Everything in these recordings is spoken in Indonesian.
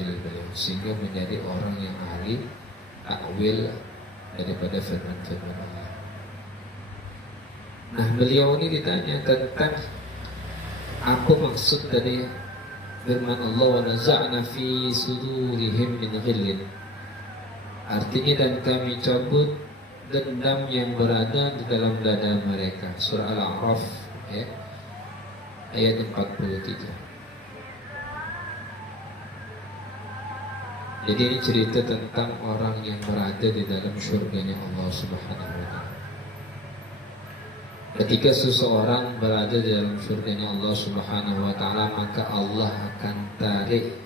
beliau, sehingga menjadi orang yang ahli takwil daripada firman-firman Allah. Nah, beliau ini ditanya tentang apa maksud dari firman Allah, wa naza'na fi sudurihim min ghillin. Artinya, dan kami cabut dendam yang berada di dalam dada mereka. Surah Al-A'raf ya, ayat 43. Jadi ini cerita tentang orang yang berada di dalam syurganya Allah Subhanahu wa ta'ala. Ketika seseorang berada di dalam syurganya Allah Subhanahu wa ta'ala, maka Allah akan tarik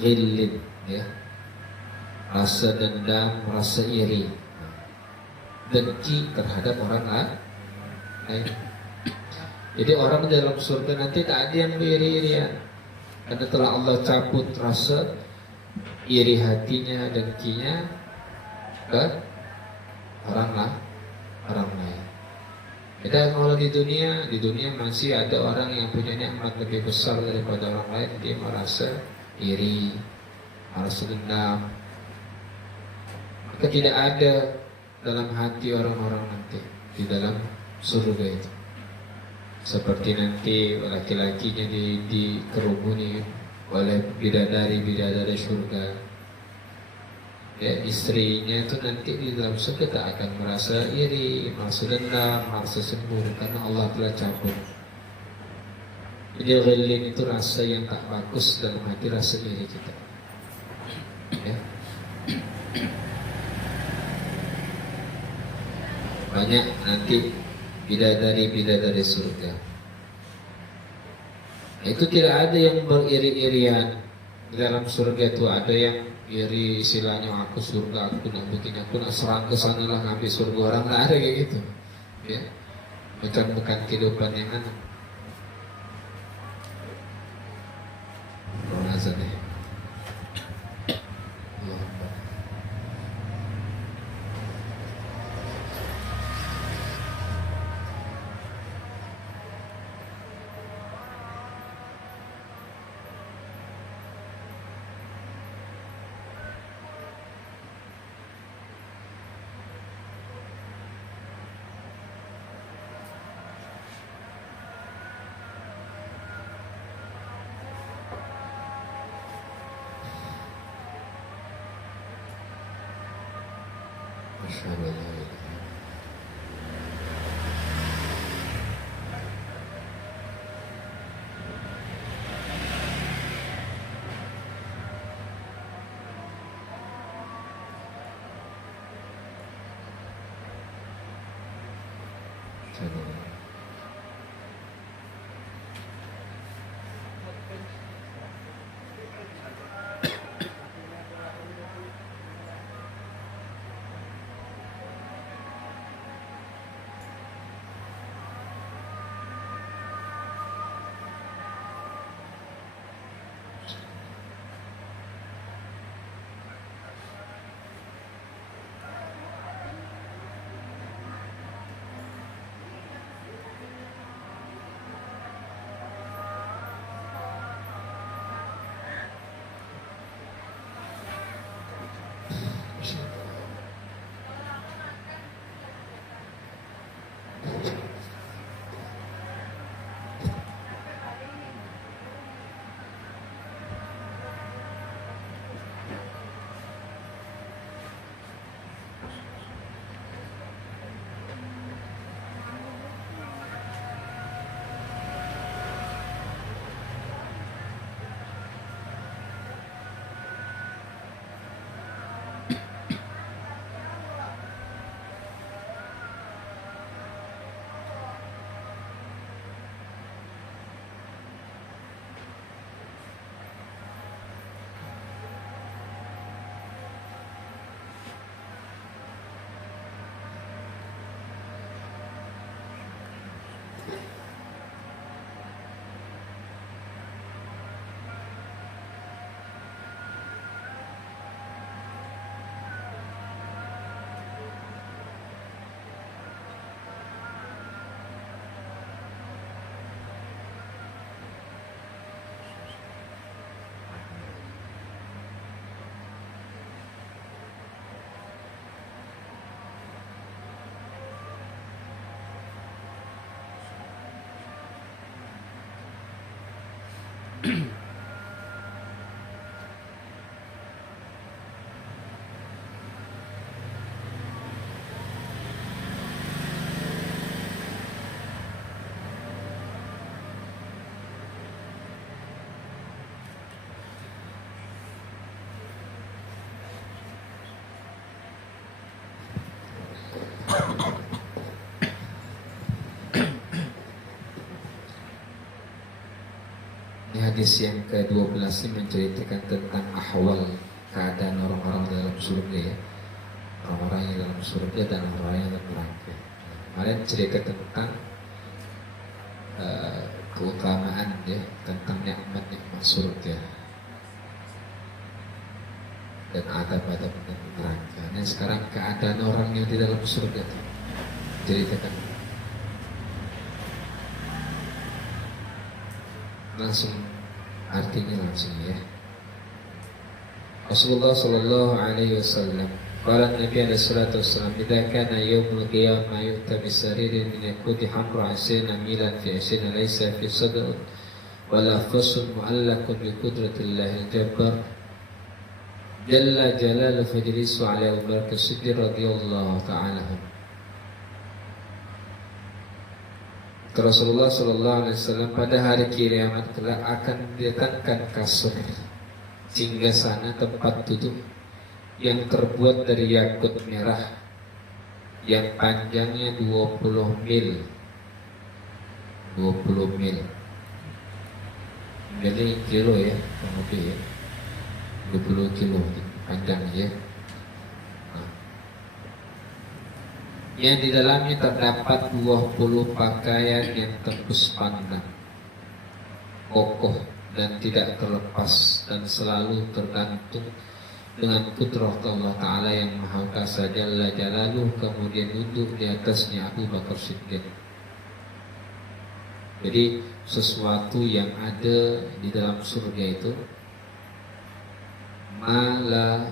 ghillin ya, rasa dendam, rasa iri, dengki terhadap orang lain. Jadi orang dalam surga nanti tak ada yang iri-irian, karena telah Allah cabut rasa iri hatinya, dengkinya ke orang lain. Kita kalau di dunia masih ada orang yang punya nikmat lebih besar daripada orang lain, dia merasa iri, merasa dendam. Maka tidak ada dalam hati orang-orang nanti di dalam surga itu. Seperti nanti laki-lakinya dikerumuni oleh bidadari surga ya, istrinya itu nanti di dalam surga tak akan merasa iri, merasa dendam, merasa cemburu, karena Allah telah cabut. Jadi ghillin itu rasa yang tak bagus dalam hati, rasa iri kita ya. Banyak nanti bidadari surga, itu tidak ada yang beriri-irian di dalam surga. Itu ada yang iri, istilahnya aku surga, aku nak begini, aku nak serang ke sana lah ngambil surga orang. Nggak ada kayak gitu ya, macam bukan kehidupan yang azan ya. Masya Allah. Hadis yang ke-12 ini menceritakan tentang ahwal keadaan orang-orang dalam surga ya. Orang-orang yang dalam surga dan orang-orang yang dalam neraka. Kemarin cerita tentang keutamaan ya, tentang nikmat-nikmat surga dan adab-adab neraka. Nah sekarang keadaan orang yang di dalam surga itu ceritakan. Langsung artinya langsung ya. Rasulullah sallallahu alaihi wasallam qala Nabi alaihi salatu wasallam idza kana yaumul qiyamah yu'ta bisaririn min yaquti hamra asina milan fi asina laysa fi sadr wala fasun mu'allaqun bi qudratillahi al-jabbar jalla jalaluhu fajlisu ala Abu Bakr Siddiq radhiyallahu ta'ala anhu. Rasulullah Sallallahu Alaihi Wasallam pada hari kiamat kelak akan diletakkan kasur singgasana tempat duduk yang terbuat dari yakut merah yang panjangnya 20 mil 20 mil jadi kilo ya kurang lebih ya 20 kilo panjangnya. Yang di dalamnya terdapat 20 pakaian yang tembus pandang, kokoh dan tidak terlepas dan selalu tergantung dengan kudrat Allah Ta'ala yang Maha Kuasa Jalla Jalaluh, kemudian duduk di atasnya Abu Bakar Siddiq. Jadi sesuatu yang ada di dalam surga itu mala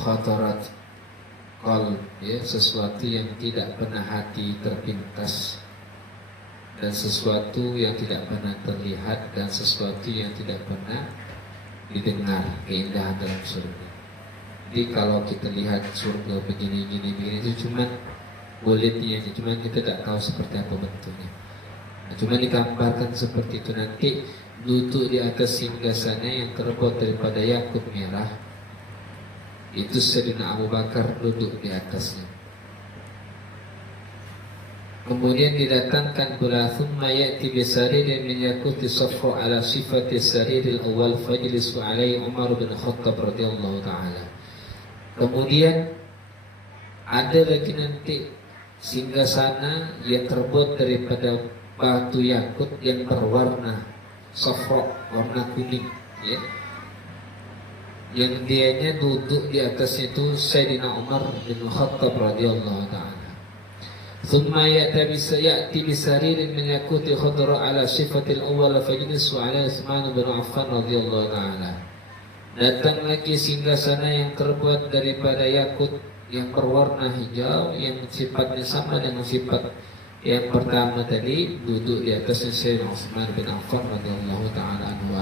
khatarat qalb ya, sesuatu yang tidak pernah hati terpintas dan sesuatu yang tidak pernah terlihat dan sesuatu yang tidak pernah didengar keindahan dalam surga. Jadi kalau kita lihat surga begini itu cuma kulitnya aja, cuma kita tidak tahu seperti apa bentuknya. Nah, cuma digambarkan seperti itu, nanti duduk di atas singgasana yang terbuat daripada yakut merah. Itu Sayyidina Abu Bakar duduk di atasnya. Kemudian didatangkan pula thumma ya'ti bi saririn min yaquti safra ala sifati sariril awal fajlisu alaihi Umar bin Khattab radhiyallahu ta'ala. Kemudian ada lagi nanti singgasana yang terbuat daripada batu yakut yang berwarna safra, warna kuning ya. Yang dianya duduk di atas itu Sayyidina Umar bin Khattab radhiyallahu ta'ala. Thumma ya'ti bisaririn min yaquti khadra ala sifatil awwal fajlisu ala Utsman bin Affan radhiyallahu ta'ala. Datang lagi singgasana yang terbuat daripada yakut yang berwarna hijau yang sifatnya sama dengan sifat yang pertama tadi, duduk di atasnya Sayyidina Utsman bin Affan radhiyallahu ta'ala anhu.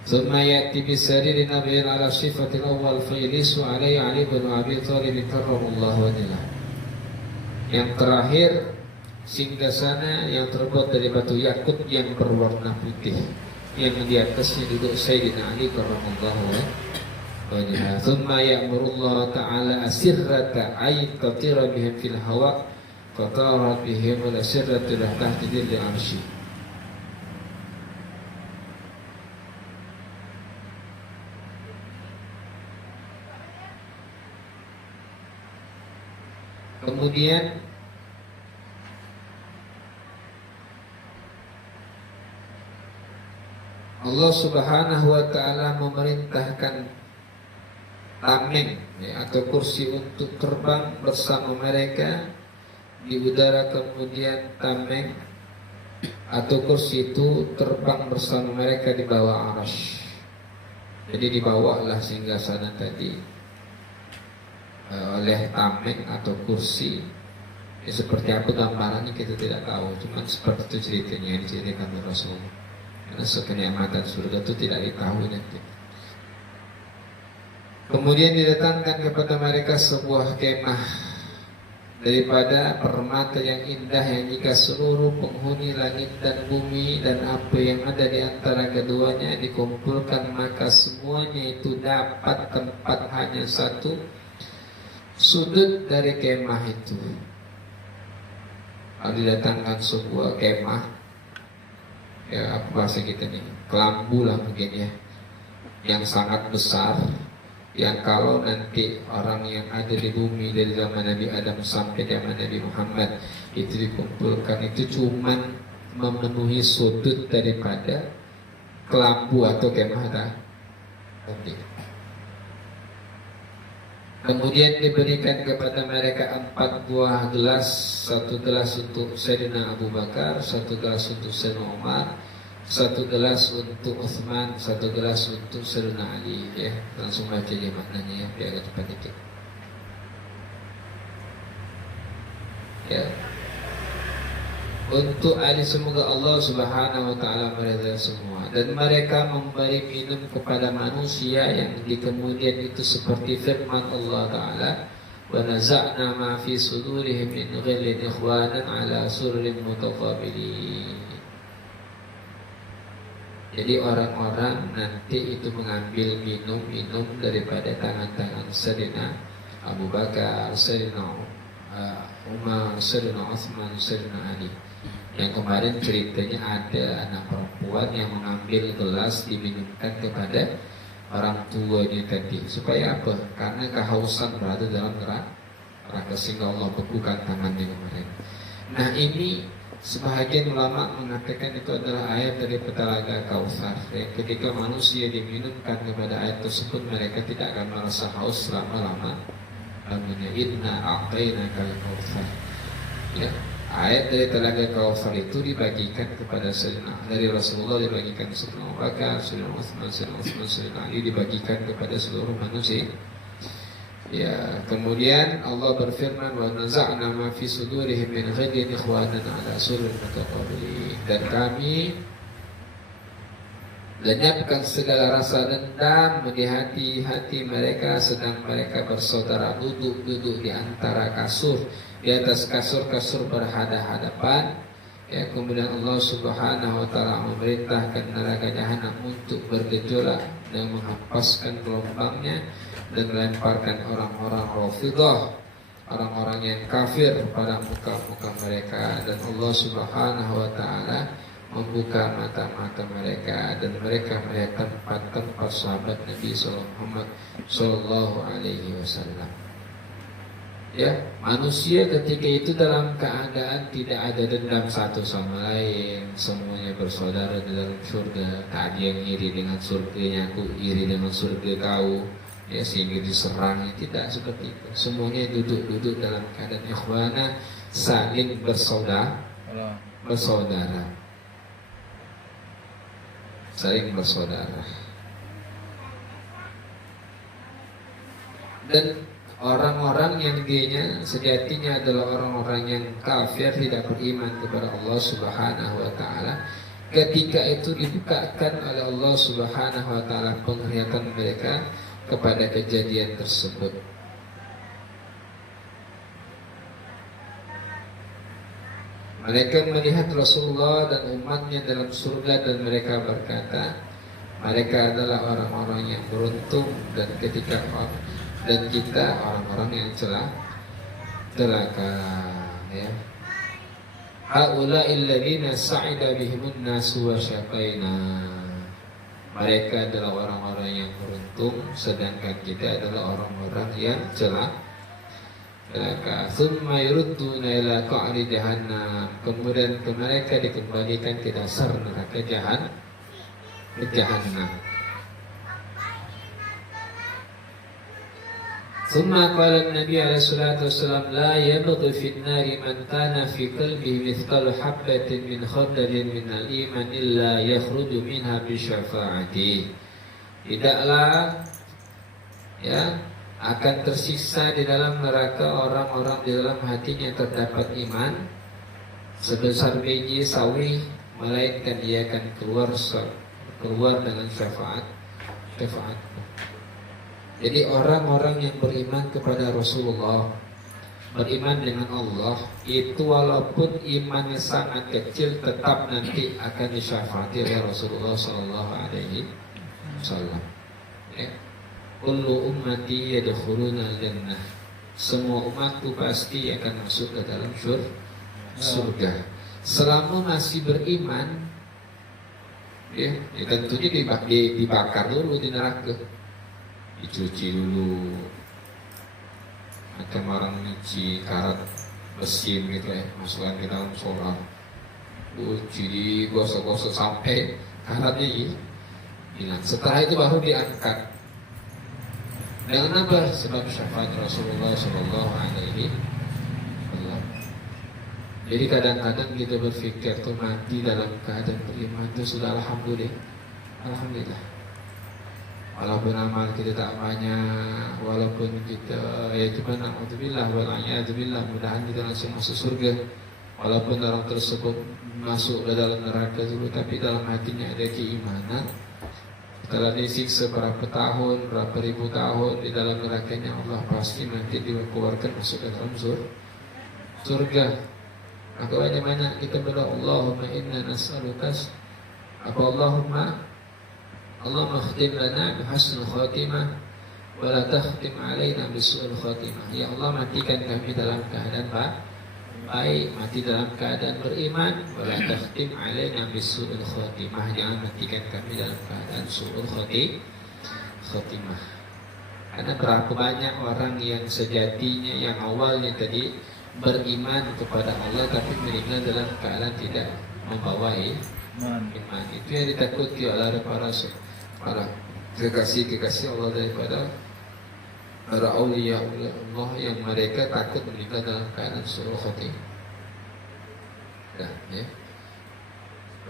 ثم يأتي بسرير نبي على صفة الأول فيجلس عليه علي بن أبي طالب كرم الله وجهه. Yang terakhir singgasana yang terbuat dari batu yakut yang berwarna putih yang di atasnya duduk Sayyidina Ali karramallahu wajhahu. Thumma ya'murullah ta'ala asirrata ay tatira bihim fil hawa qatarat bihim wal asirratu la tahti dhilli arsy. Kemudian Allah Subhanahu wa ta'ala memerintahkan tameng ya, atau kursi untuk terbang bersama mereka di udara, kemudian tameng atau kursi itu terbang bersama mereka di bawah arasy. Jadi dibawalah singgasana tadi oleh tameng atau kursi Ya, seperti apa gambarannya kita tidak tahu, cuma seperti itu ceritanya yang diceritakan oleh Rasulullah. Karena kenikmatan surga itu tidak diketahui nanti. Kemudian didatangkan kepada mereka sebuah kemah daripada permata yang indah, yang jika seluruh penghuni langit dan bumi dan apa yang ada di antara keduanya dikumpulkan, maka semuanya itu dapat tempat hanya satu sudut dari kemah itu. Lalu didatangkan sebuah kemah, ya apa bahasa kita nih, kelambu lah mungkin ya, yang sangat besar, yang kalau nanti orang yang ada di bumi dari zaman Nabi Adam sampai zaman Nabi Muhammad itu dikumpulkan, itu cuman memenuhi sudut daripada kelambu atau kemah tadi. Kemudian diberikan kepada mereka 4 buah gelas, 1 gelas untuk Sayyidina Abu Bakar, 1 gelas untuk Sayyidina Umar, 1 gelas untuk Uthman, 1 gelas untuk Sayyidina Ali. Ya, langsung baca aja maknanya ya, biar cepat dikit. Ya. Untuk Ali, semoga Allah Subhanahu wa taala meridai semua, dan mereka memberi minum kepada manusia yang di kemudian itu seperti firman Allah taala, wa naza'na ma fi sudurihim min ghillin ikhwanan ala sururin mutaqabilin. Jadi orang-orang nanti itu mengambil minum daripada tangan-tangan Sayyidina Abu Bakar, Sayyidina Umar, Sayyidina Uthman, Sayyidina Ali. Yang kemarin ceritanya ada anak perempuan yang mengambil gelas diminumkan kepada orang tuanya tadi. Supaya apa? Karena kehausan berada dalam neraka, sehingga Allah bekukan tangannya kemarin. Nah, ini sebahagian ulama mengatakan itu adalah ayat dari Telaga Kautsar. Ketika manusia diminumkan kepada ayat tersebut, mereka tidak akan merasa haus selama-lama. Inna a'tainakal kautsar. Ya, ayat dari Telaga Kautsar itu dibagikan kepada dari Rasulullah, dibagikan Sayyidina Abu Bakar, Sayyidina Uthman, Sayyidina Ali, dibagikan kepada seluruh manusia. Ya, kemudian Allah berfirman, wa naza'na ma fi sudurihim min ghillin ikhwanan ala sururin mutaqabilin. Dan kami lenyapkan segala rasa dendam di hati-hati mereka sedang mereka bersaudara, duduk di antara kasur, di atas kasur-kasur berhadapan. Ya, kemudian Allah Subhanahu wa taala memerintahkan neraka jahanam untuk bergejolak dan menghempaskan gelombangnya dan melemparkan orang-orang Rafidhah, orang-orang yang kafir pada muka-muka mereka, dan Allah Subhanahu wa taala membuka mata-mata mereka dan mereka melihat tempat-tempat sahabat Nabi sallallahu alaihi wasallam. Ya, manusia ketika itu dalam keadaan tidak ada dendam satu sama lain, semuanya bersaudara di dalam surga. Tak ada yang iri dengan surganya, aku iri dengan surga kau, ya, sehingga diserang. Tidak seperti itu. Semuanya duduk dalam keadaan ikhwana, saling bersaudara, saling bersaudara. Dan orang-orang yang dianya sejatinya adalah orang-orang yang kafir, tidak beriman kepada Allah Subhanahu wa taala. Ketika itu dibukakan oleh Allah Subhanahu wa taala penglihatan mereka kepada kejadian tersebut. Mereka melihat Rasulullah dan umatnya dalam surga dan mereka berkata, mereka adalah orang-orang yang beruntung, dan kita orang-orang yang celaka. Ya. Haula'il ladzina sa'ida bihimun nasu wa syaqaina. Mereka adalah orang-orang yang beruntung, sedangkan kita adalah orang-orang yang celaka. Tsumma yurudduna ila qa'ri jahannam. Kemudian mereka dikembalikan ke dasar neraka jahannam. Tsumma qala an-nabi alaihi salatu wassalam, la yabghi fi an-nari man kana fi qalbihi mithqalu habatin min khardalin min al-iman illa yakhruju minha bi syafa'ati. Tidaklah, ya, akan tersiksa di dalam neraka orang-orang di dalam hatinya terdapat iman sebesar biji sawi, melainkan ia akan keluar dengan syafaat. Jadi orang-orang yang beriman kepada Rasulullah, beriman dengan Allah, itu walaupun imannya sangat kecil tetap nanti akan disyafaati oleh Rasulullah Sallallahu Alaihi Wasallam. Kullu ummati yadkhuluna jannah. Semua umatku pasti akan masuk ke dalam surga. Selama masih beriman, ya tentunya dibakar dulu di neraka, dicuci dulu, macam orang nyuci karat mesin gitu ya, masukkan ke dalam solar, cuci digosok-gosok sampai karatnya hilang. Setelah itu baru diangkat. Dengan apa? Sebab syafaat Rasulullah Sallallahu Alaihi Wasallam. Jadi kadang-kadang kita berpikir tuh mati dalam keadaan beriman itu sudah alhamdulillah. Walaupun amal kita tak banyak, walaupun kita cuma na'udzubillah wal'iyadzubillah, mudahan kita langsung masuk surga. Walaupun orang tersebut masuk ke dalam neraka dulu, tapi dalam hatinya ada keimanan. Setelah disiksa berapa tahun, berapa ribu tahun di dalam nerakanya, Allah pasti nanti dikeluarkan masuk ke dalam surga. Maka banyak kita berdoa, Allahumma inna nas'alukas, Allahumma khtim lana bihasnul khatimah wa la takhtim alaina bisu'ul khatimah. Ya Allah, matikan kami dalam keadaan baik, mati dalam keadaan beriman, wa la takhtim alaina bisu'ul khatimah. Jangan matikan kami dalam keadaan su'ul khatimah. Karena berapa banyak orang yang sejatinya, yang awalnya tadi beriman kepada Allah tapi meninggal dalam keadaan tidak membawa iman. Itu yang ditakuti oleh para kekasih Allah daripada para aulia Allah, yang mereka takut meninggal dalam keadaan su'ul khatimah. Ya.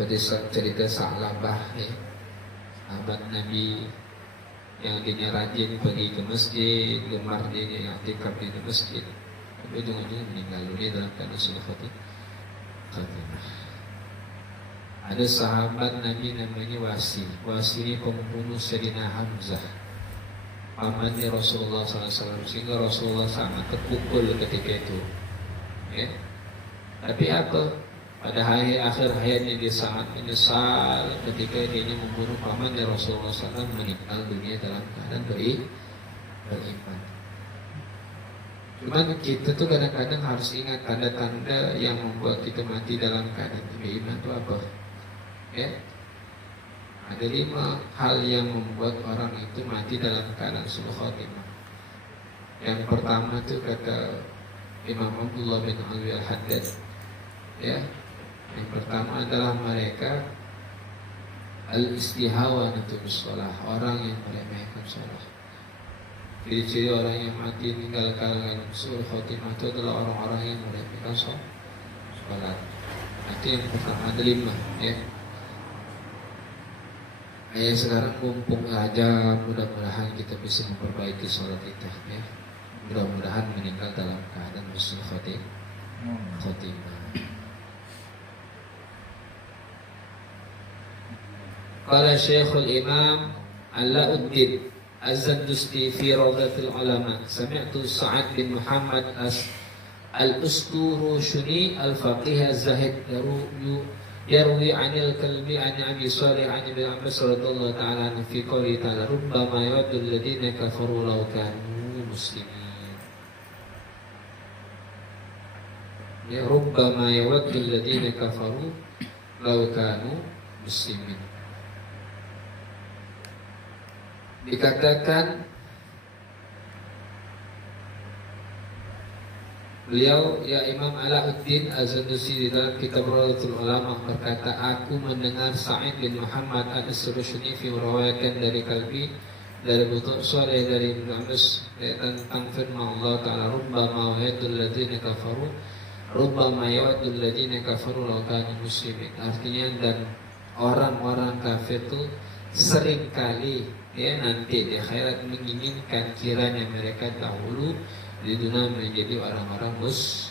Pada cerita Sa'labah, sahabat Nabi yang dia rajin pergi ke masjid, gemar dia yang aktif di masjid, tapi ujung-ujungnya meninggal dunia dalam keadaan su'ul khatimah. Ada sahabat Nabi namanya Wasi. Wasi ini pembunuh Sayyidina Hamzah, pamannya Rasulullah SAW, sehingga Rasulullah sangat terpukul ketika itu. Tapi apa? Pada akhir hayatnya dia sangat menyesal ketika dia membunuh pamannya Rasulullah SAW, meninggal dunia dalam keadaan beriman. Cuman kita tuh kadang-kadang harus ingat tanda-tanda yang membuat kita mati dalam keadaan beriman itu apa? Ada 5 hal yang membuat orang itu mati dalam keadaan su'ul khatimah. Yang pertama itu kata Imam Abdullah bin Alwi al-Haddad, yang pertama adalah mereka al-istihawanatu bis-shalah, orang yang meremehkan sholat. Ciri-ciri orang yang mati meninggal kalangan su'ul khatimah itu adalah orang-orang yang meremehkan sholat. Itu yang pertama, ada 5 sekarang mumpung aja, mudah-mudahan kita bisa memperbaiki sholat kita, mudah-mudahan meninggal dalam keadaan husnul khotimah. Qala Syekhul Imam Alauddin Az-Zandusti fi Rawdatul Ulama, sami'tu Sa'ad bin Muhammad al-Usturushuni al-Faqih az-Zahid yarwi 'anil kalbi 'an Abi Shalih 'an Ibn Abbas radhiyallahu ta'ala anhu fi qouli ta'ala rubbama yawaddu alladhina kafaru law kanu muslimin. Rubbama yawaddu alladhina kafaru law kanu muslimin. Dikatakan beliau, ya Imam Alauddin Az-Zandusi di dalam kitab Rawdatul Ulama berkata, aku mendengar Sa'id bin Muhammad Al-Usturushuni meriwayatkan dari Kalbi, dari Butu' Shalih, dari Ibn Abbas tentang firman Allah Ta'ala, rubbama yawaddul ladzina kafaru law kanu muslimin. Artinya, dan orang-orang kafir itu seringkali ya nanti di akhirat menginginkan kiranya mereka dahulu di dunia menjadi orang-orang muslim.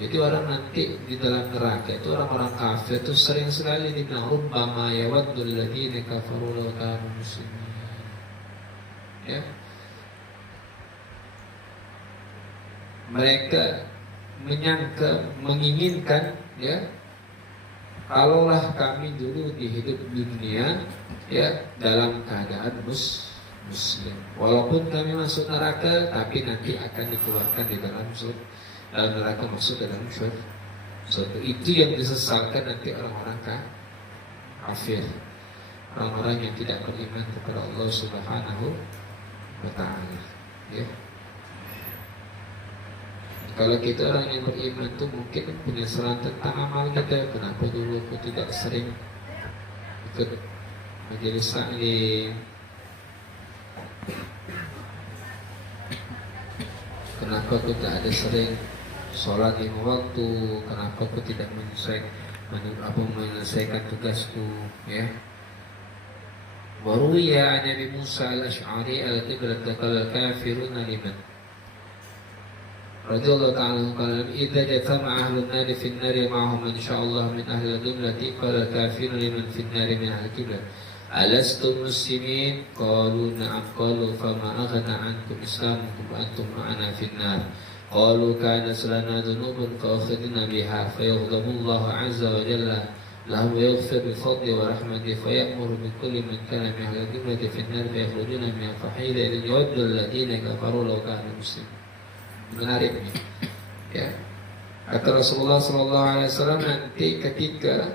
Jadi orang nanti di dalam neraka itu orang-orang kafir itu sering sekali dibilang rubbama yawaddul ladzina kafaru law kanu muslimin. Ya. Mereka menyangka, menginginkan ya, kalaulah kami dulu di hidup dunia ya dalam keadaan muslim. Walaupun kami masuk neraka, tapi nanti akan dikeluarkan di dalam neraka, masuk ke dalam surga. Itu yang disesalkan nanti orang-orang kafir, orang-orang yang tidak beriman kepada Allah Subhanahu wa Ta'ala. Ya. Kalau kita orang yang beriman itu mungkin penyesalan tentang amal kita. Kenapa dulu aku tidak sering ikut majelis taklim? Kenapa aku tak ada sering sholat 5 waktu? Kenapa aku tidak menyelesaikan tugasku? Ya. Waruya Nabi Musa al-Ash'ari al-Qiblat al-kafiruna liman radhiyallahu ta'ala qala idza jatama ahlun nar fi an-nar ma'ahum insyaallah min ahli al-qiblati qala kafirun liman fi an-nar min ahli al-qiblah alastum muslimin qalu na'am qalu fama aghna 'ankum islamukum wa antum ma'ana fi an-nar qalu kana lana dhunubun fa akhadna biha fa yaghdabu Allah 'azza wa jalla lahu yaghfir bi fadli wa rahmatihi fa ya'muru bi kulli man kana min ahli al-qiblati fi an-nar fa yakhrujuna min fahila idza yawaddu alladhina kafaru law kanu muslimin. Menarik nih, ya. Kata Rasulullah SAW nanti ketika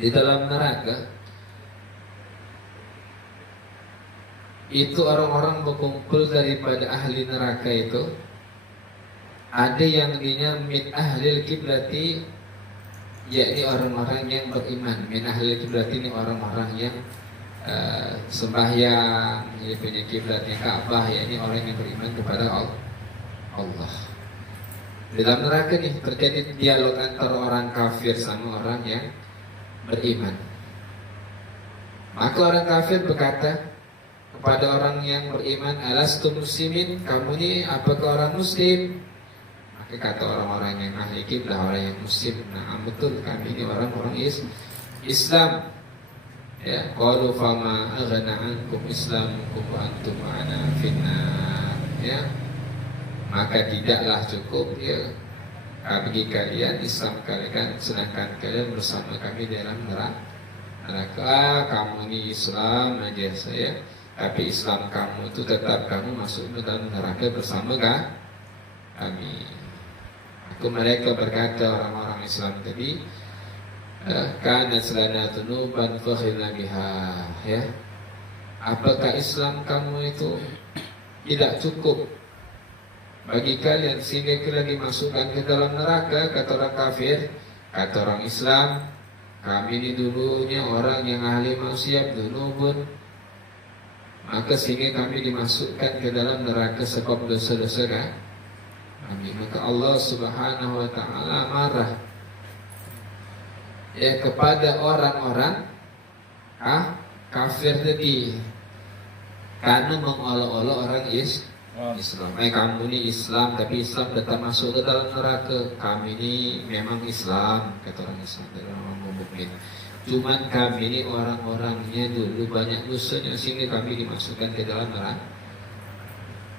di dalam neraka itu orang-orang berkumpul daripada ahli neraka itu, ada yang dinya min ahli kiblati, yakni orang-orang yang beriman. Min ahli kiblati ini orang-orang yang sembahyang, ini punya kiblatnya Ka'bah, yakni orang yang beriman kepada Allah. Di dalam neraka nih terjadi dialog antara orang kafir sama orang yang beriman. Maka orang kafir berkata kepada orang yang beriman, alastum muslimin, kamu ini apakah orang muslim? Maka kata orang-orang yang ahli kiblah, orang yang muslim, nah betul kami ini orang-orang Islam. Ya, qalu fama aghna ankum islamukum wa antum ma'ana finnar. Ya. Maka tidaklah cukup ya bagi kalian Islam kalian, sedangkan kalian bersama kami dalam neraka. Kamu ini Islam aja saya, tapi Islam kamu itu tetap kamu masuk ke dalam neraka bersama kami. Maka mereka berkata orang-orang Islam tadi, kana lana dhunuban fakhilna biha. Ya, apakah Islam kamu itu tidak cukup bagi kalian sehingga kalian dimasukkan ke dalam neraka? Kata orang kafir. Kata orang Islam, kami ini dulunya orang yang ahli maksiat dzunubun, maka sehingga kami dimasukkan ke dalam neraka sebab dosa-dosa kami. Maka Allah Subhanahu wa Ta'ala marah ya kepada orang-orang kafir tadi karena mengolok-olok orang Islam. Kamu ini Islam, tapi Islam tetap masuk ke dalam neraka. Kami ini memang Islam, kata orang Islam dalam orang mukmin. Cuman kami ini orang-orangnya dulu banyak dosanya sehingga kami dimasukkan ke dalam neraka.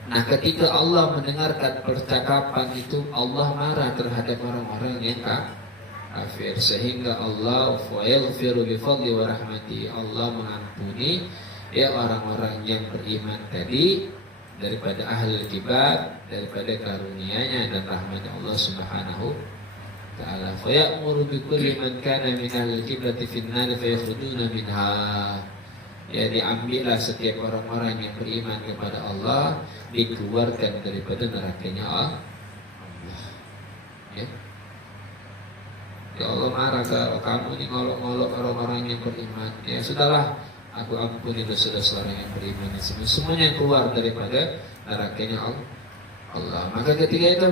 Nah, ketika Allah mendengarkan percakapan itu, Allah marah terhadap orang-orang yang kafir, sehingga Allah yaghfiru bi fadli wa rahmati, Allah mengampuni ya orang-orang yang beriman tadi daripada ahli kibar, daripada karunia-Nya dan rahmat Allah Subhanahu ta'ala. Fa ya'muru bi kulli man kana min ahli kiblati fin nar fa yakhrujuna minha. Ya, diambillah setiap orang-orang yang beriman kepada Allah, dikeluarkan daripada nerakanya Allah. Ya. Ya Allah marah kalau kamu ini ngolok-ngolok orang-orang yang beriman. Ya sudahlah, aku ampuni dosa-dosa orang yang beriman. Semuanya keluar daripada nerakanya Allah. Maka ketika itu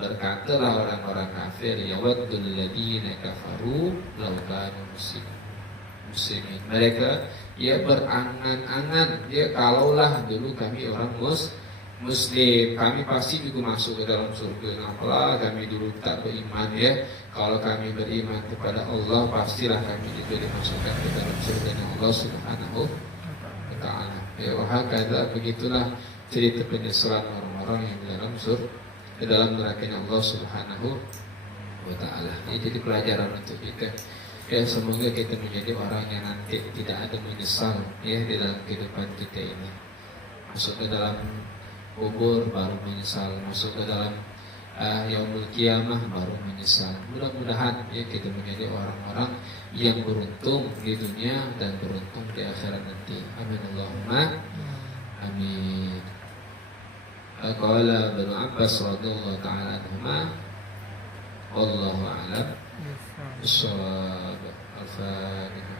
berkatalah orang-orang kafir, ya waddul ladina kafaru law kanu muslimin. muslimin. Mereka ya berangan-angan ya kalaulah dulu kami orang Muslim, kami pasti juga masuk ke dalam surga. Apalah kami dulu tak beriman ya. Kalau kami beriman kepada Allah, pastilah kami juga dimasukkan ke dalam surga Allah Subhanahu wa Ta'ala. Ya, wahakadha, begitulah cerita penyesalan orang-orang yang di dalam surga, ke dalam neraka Allah Subhanahu wa Ta'ala. Ini jadi pelajaran untuk kita. Ya, semoga kita menjadi orang yang nanti tidak ada menyesal ya di dalam kehidupan kita ini. Masuk ke dalam kubur baru menyesal, masuk ke dalam yaumul qiyamah baru menyesal. Mudah-mudahan ya kita menjadi orang-orang yang beruntung di dunia dan beruntung di akhirat nanti. Amin Allahumma amin. Qala Ibnu Abbas radhiyallahu ta'ala anhuma, wallahu a'lam. Al-Fatihah.